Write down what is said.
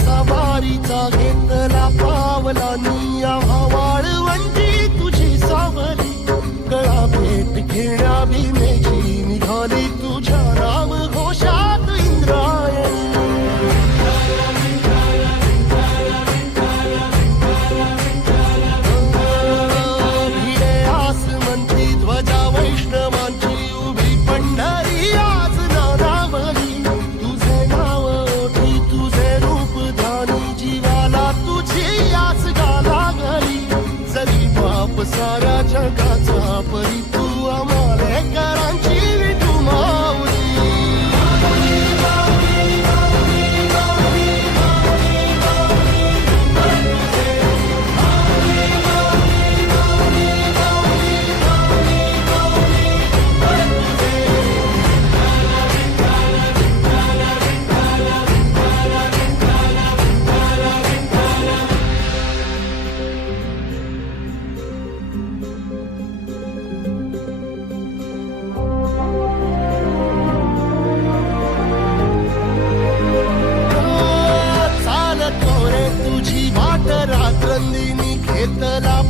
सवारीचा घेतला पावलानी आम्हा वाळवंटी तुझी सावली गळा भेट घेण्या भीमेची निघाली तुझ्या राम घोषात इंद्रायणी भिडे आसमंती ध्वजा वैष्णवांची उभी पंढरी आज नारावली तुझे नाव ओठी तुझे रूप ध्यानी जीवाला तुझी आस गाला घरी जरी बाप साऱ्या जगाचा परी तू आम्हालेकरांची विठू माऊली रात्रंदिनी घेतला